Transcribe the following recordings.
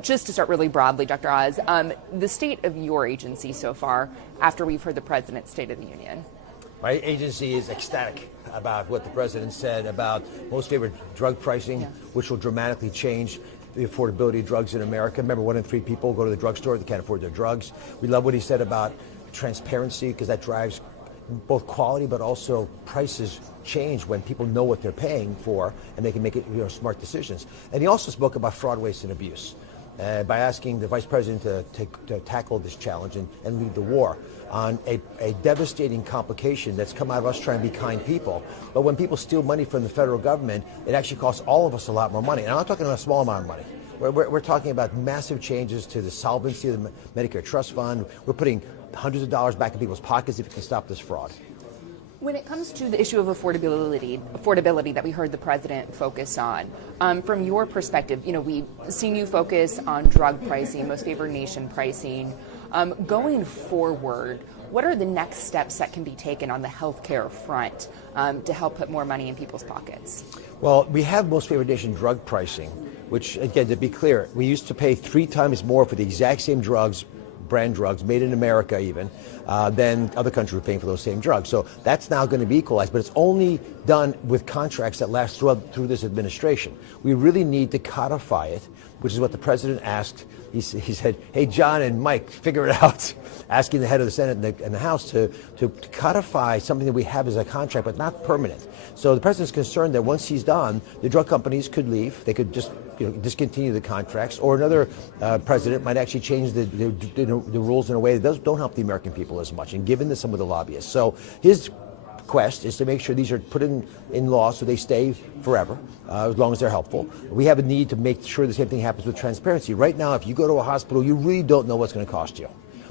Just to start really broadly, Dr. Oz, the state of your agency so far after we've heard the President's State of the Union. My agency is ecstatic about what the President said about most favored drug pricing, which will dramatically change the affordability of drugs in America. Remember, 1 in 3 people go to the drugstore, they can't afford their drugs. We love what he said about transparency, because that drives both quality but also prices change when people know what they're paying for and they can make it, smart decisions. And he also spoke about fraud, waste, and abuse by asking the Vice President to tackle this challenge and lead the war on a devastating complication that's come out of us trying to be kind people. But when people steal money from the federal government, it actually costs all of us a lot more money. And I'm not talking about a small amount of money. We're talking about massive changes to the solvency of the Medicare Trust Fund. We're putting hundreds of dollars back in people's pockets if we can stop this fraud. When it comes to the issue of affordability that we heard the President focus on, from your perspective, we've seen you focus on drug pricing, most favored nation pricing. Going forward, what are the next steps that can be taken on the healthcare front to help put more money in people's pockets? Well, we have most favored nation drug pricing, which, again, to be clear, we used to pay 3 times more for the exact same drugs, brand drugs, made in America even, than other countries were paying for those same drugs. So that's now going to be equalized, but it's only done with contracts that last through this administration. We really need to codify it, which is what the President asked. He said, hey, John and Mike, figure it out, asking the head of the Senate and the House to codify something that we have as a contract, but not permanent. So the President's concerned that once he's done, the drug companies could leave. They could just discontinue the contracts, or another president might actually change the rules in a way that don't help the American people as much and give in to some of the lobbyists. So his quest is to make sure these are put in law so they stay forever, as long as they're helpful. We have a need to make sure the same thing happens with transparency. Right now, if you go to a hospital, you really don't know what's going to cost you.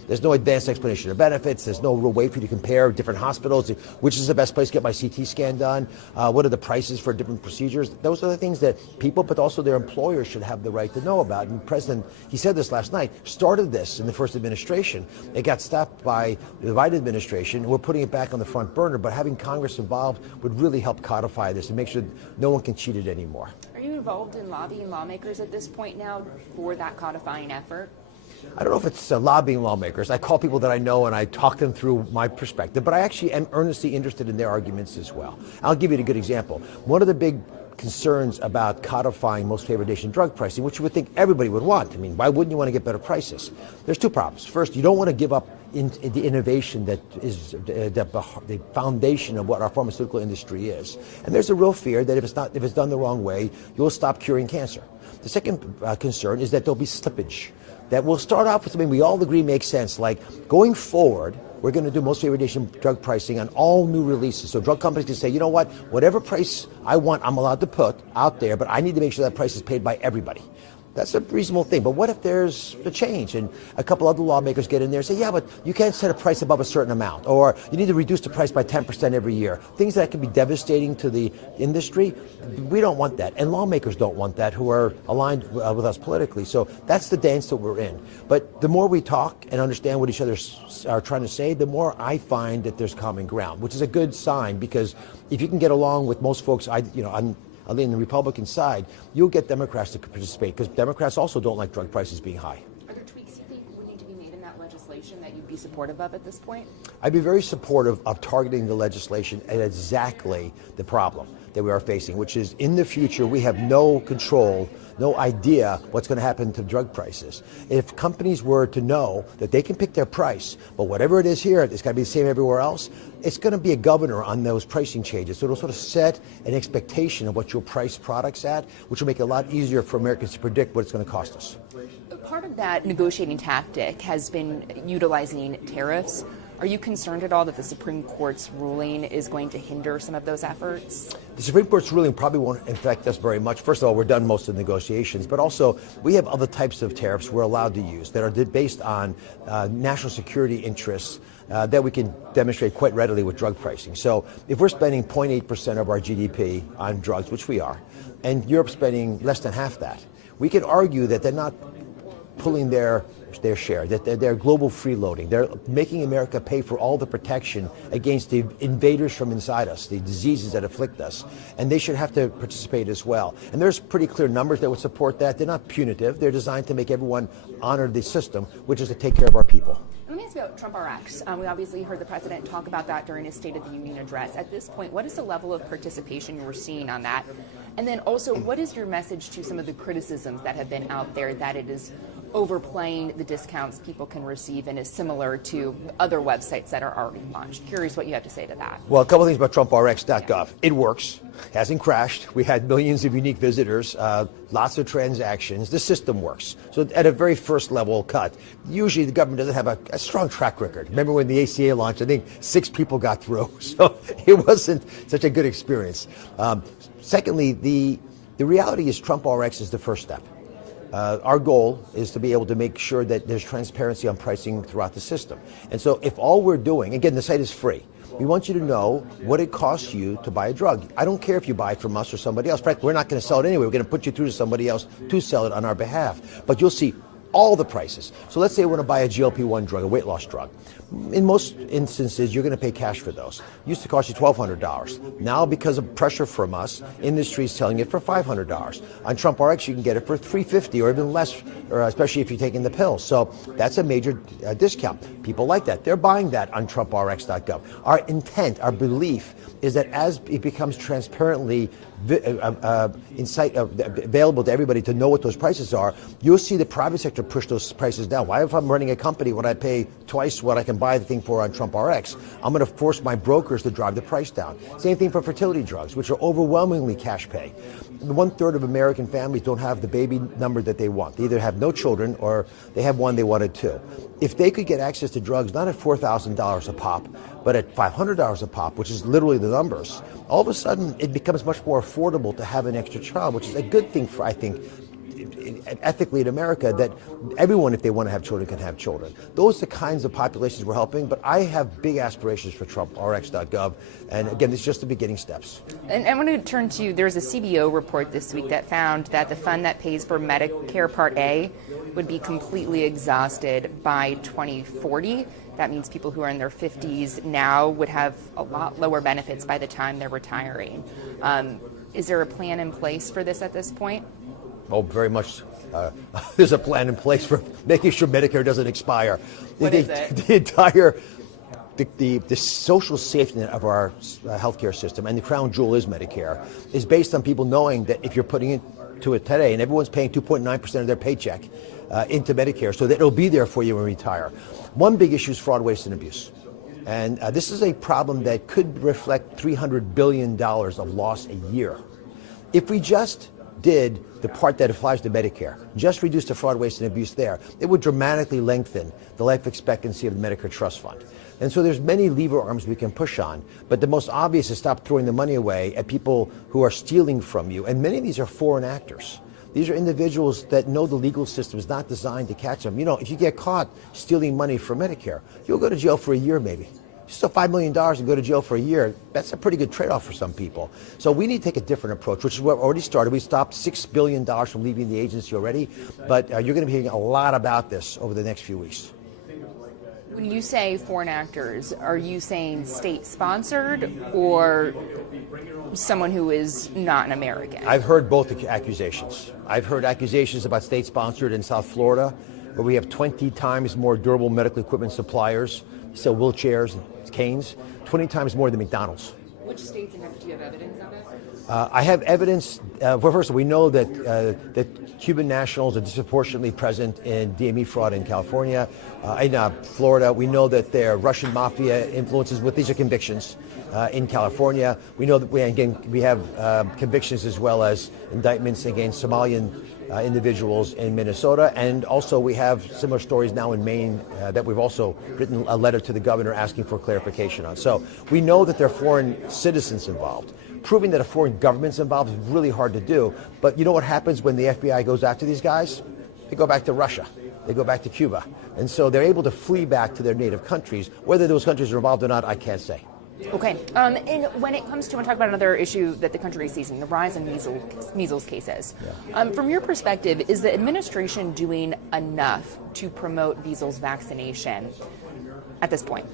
There's no advanced explanation of benefits. There's no real way for you to compare different hospitals. Which is the best place to get my CT scan done? What are the prices for different procedures? Those are the things that people, but also their employers, should have the right to know about. And the President, he said this last night, started this in the first administration. It got stopped by the Biden administration. We're putting it back on the front burner, but having Congress involved would really help codify this and make sure no one can cheat it anymore. Are you involved in lobbying lawmakers at this point now for that codifying effort? I don't know if it's lobbying lawmakers. I call people that I know and I talk them through my perspective, but I actually am earnestly interested in their arguments as well. I'll give you a good example. One of the big concerns about codifying most favored nation drug pricing, which you would think everybody would want. I mean, why wouldn't you want to get better prices? There's 2 problems. First, you don't want to give up in the innovation that is the foundation of what our pharmaceutical industry is. And there's a real fear that if it's done the wrong way, you'll stop curing cancer. The second concern is that there'll be slippage. That we'll start off with something we all agree makes sense, like going forward, we're going to do most favored nation drug pricing on all new releases. So drug companies can say, you know what, whatever price I want, I'm allowed to put out there, but I need to make sure that price is paid by everybody. That's a reasonable thing. But what if there's a change and a couple other lawmakers get in there and say, yeah, but you can't set a price above a certain amount, or you need to reduce the price by 10% every year. Things that can be devastating to the industry. We don't want that. And lawmakers don't want that, who are aligned with us politically. So that's the dance that we're in. But the more we talk and understand what each other are trying to say, the more I find that there's common ground, which is a good sign, because if you can get along with most folks, on the Republican side, you'll get Democrats to participate, because Democrats also don't like drug prices being high. Are there tweaks you think would need to be made in that legislation that you'd be supportive of at this point? I'd be very supportive of targeting the legislation at exactly the problem that we are facing, which is in the future we have no control, no idea what's going to happen to drug prices. If companies were to know that they can pick their price, but whatever it is here, it's got to be the same everywhere else, it's going to be a governor on those pricing changes. So it'll sort of set an expectation of what you'll price products at, which will make it a lot easier for Americans to predict what it's going to cost us. Part of that negotiating tactic has been utilizing tariffs. Are you concerned at all that the Supreme Court's ruling is going to hinder some of those efforts? The Supreme Court's ruling probably won't affect us very much. First of all, we're done most of the negotiations, but also we have other types of tariffs we're allowed to use that are based on national security interests that we can demonstrate quite readily with drug pricing. So if we're spending 0.8% of our GDP on drugs, which we are, and Europe's spending less than half that, we can argue that they're not pulling their share, that they're global freeloading. They're making America pay for all the protection against the invaders from inside us, the diseases that afflict us, and they should have to participate as well. And there's pretty clear numbers that would support that. They're not punitive. They're designed to make everyone honor the system, which is to take care of our people. Let me ask you about Trump RX. We obviously heard the president talk about that during his State of the Union address. At this point, what is the level of participation you're seeing on that? And then also, what is your message to some of the criticisms that have been out there that it is overplaying the discounts people can receive and is similar to other websites that are already launched? Curious what you have to say to that. Well, a couple of things about TrumpRx.gov. It works. Hasn't crashed. We had millions of unique visitors, lots of transactions. The system works. So at a very first level cut, usually the government doesn't have a strong track record. Remember when the ACA launched, I think 6 people got through. So it wasn't such a good experience. Secondly, the reality is TrumpRx is the first step. Our goal is to be able to make sure that there's transparency on pricing throughout the system. And so if all we're doing, again, the site is free. We want you to know what it costs you to buy a drug. I don't care if you buy it from us or somebody else. In fact, we're not going to sell it anyway. We're going to put you through to somebody else to sell it on our behalf. But you'll see all the prices. So let's say you want to buy a GLP-1 drug, a weight loss drug. In most instances, you're going to pay cash for those. It used to cost you $1,200. Now, because of pressure from us, industry is selling it for $500. On TrumpRx, you can get it for $350 or even less, or especially if you're taking the pill. So that's a major discount. People like that. They're buying that on TrumpRx.gov. Our intent, our belief, is that as it becomes transparently available to everybody to know what those prices are, you'll see the private sector push those prices down. Why, if I'm running a company, when I pay twice what I can buy the thing for on TrumpRx, I'm going to force my brokers to drive the price down. Same thing for fertility drugs, which are overwhelmingly cash pay. 1/3 of American families don't have the baby number that they want. They either have no children or they have one, they wanted two. If they could get access to drugs not at $4,000 a pop, but at $500 a pop, which is literally the numbers, all of a sudden it becomes much more affordable to have an extra child, which is a good thing for, I think, ethically in America, that everyone, if they want to have children, can have children. Those are the kinds of populations we're helping, but I have big aspirations for TrumpRx.gov, and again, it's just the beginning steps. And I want to turn to, there's a CBO report this week that found that the fund that pays for Medicare Part A would be completely exhausted by 2040. That means people who are in their 50s now would have a lot lower benefits by the time they're retiring. Is there a plan in place for this at this point? Oh, very much. There's a plan in place for making sure Medicare doesn't expire. What is it? The entire the social safety net of our healthcare system, and the crown jewel is Medicare, is based on people knowing that if you're putting into it today, and everyone's paying 2.9% of their paycheck into Medicare, so that it'll be there for you when you retire. One big issue is fraud, waste, and abuse. And this is a problem that could reflect $300 billion of loss a year. If we just did the part that applies to Medicare, just reduce the fraud, waste, and abuse there, it would dramatically lengthen the life expectancy of the Medicare Trust Fund. And so there's many lever arms we can push on, but the most obvious is stop throwing the money away at people who are stealing from you. And many of these are foreign actors. These are individuals that know the legal system is not designed to catch them. You know, if you get caught stealing money from Medicare, you'll go to jail for a year maybe. Just $5 million and go to jail for a year, that's a pretty good trade-off for some people. So we need to take a different approach, which is what already started. We stopped $6 billion from leaving the agency already, but you're going to be hearing a lot about this over the next few weeks. When you say foreign actors, are you saying state-sponsored or someone who is not an American? I've heard both accusations. I've heard accusations about state-sponsored in South Florida, where we have 20 times more durable medical equipment suppliers, sell wheelchairs and canes, 20 times more than McDonald's. Which states do you have evidence of it? I have evidence. Well, first of all, we know that Cuban nationals are disproportionately present in DME fraud in California, in Florida. We know that there are Russian mafia influences, with these are convictions in California. We know that we have convictions as well as indictments against Somalian individuals in Minnesota, and also we have similar stories now in Maine that we've also written a letter to the governor asking for clarification on. So we know that there are foreign citizens involved. Proving that a foreign government's involved is really hard to do, but you know what happens when the FBI goes after these guys? They go back to Russia. They go back to Cuba. And so they're able to flee back to their native countries. Whether those countries are involved or not, I can't say. Okay. And when it comes to, I want to talk about another issue that the country is facing, the rise in measles cases. Yeah. From your perspective, is the administration doing enough to promote measles vaccination at this point?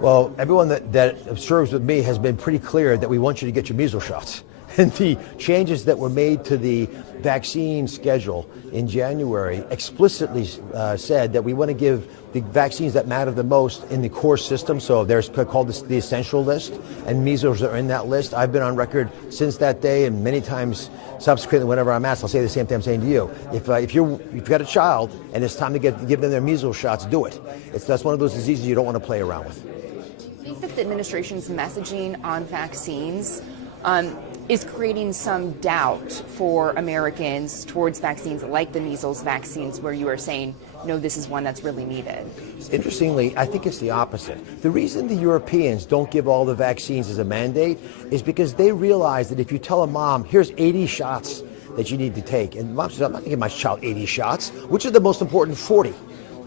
Well, everyone that serves with me has been pretty clear that we want you to get your measles shots. And the changes that were made to the vaccine schedule in January explicitly said that we want to give the vaccines that matter the most in the core system. So there's called the essential list, and measles are in that list. I've been on record since that day, and many times subsequently, whenever I'm asked, I'll say the same thing I'm saying to you. If you've got a child and it's time to give them their measles shots, do it. That's one of those diseases you don't want to play around with. Do you think that the administration's messaging on vaccines is creating some doubt for Americans towards vaccines like the measles vaccines, where you are saying, no, this is one that's really needed? Interestingly, I think it's the opposite. The reason the Europeans don't give all the vaccines as a mandate is because they realize that if you tell a mom, here's 80 shots that you need to take, and mom says, I'm not going to give my child 80 shots, which are the most important 40.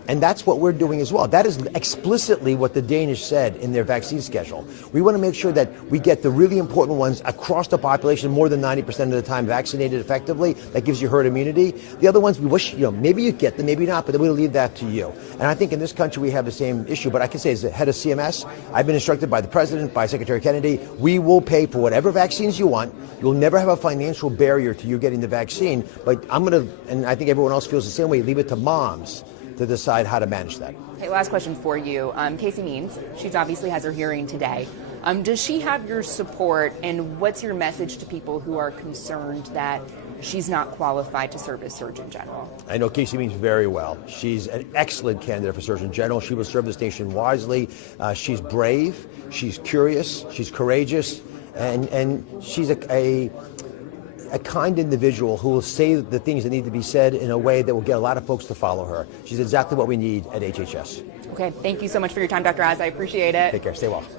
And that's what we're doing as well. That is explicitly what the Danish said in their vaccine schedule. We want to make sure that we get the really important ones across the population, more than 90% of the time vaccinated effectively. That gives you herd immunity. The other ones, we wish, maybe you get them, maybe not, but then we'll leave that to you. And I think in this country we have the same issue. But I can say, as the head of CMS, I've been instructed by the president, by Secretary Kennedy, we will pay for whatever vaccines you want. You'll never have a financial barrier to you getting the vaccine. But I'm going to, and I think everyone else feels the same way, leave it to moms to decide how to manage that. Okay, last question for you. Casey Means, she's obviously has her hearing today. Does she have your support, and what's your message to people who are concerned that she's not qualified to serve as Surgeon General? I know Casey Means very well. She's an excellent candidate for Surgeon General. She will serve this nation wisely. She's brave, she's curious, she's courageous, and she's a kind individual who will say the things that need to be said in a way that will get a lot of folks to follow her. She's exactly what we need at HHS. Okay, thank you so much for your time, Dr. Oz. I appreciate it. Take care. Stay well.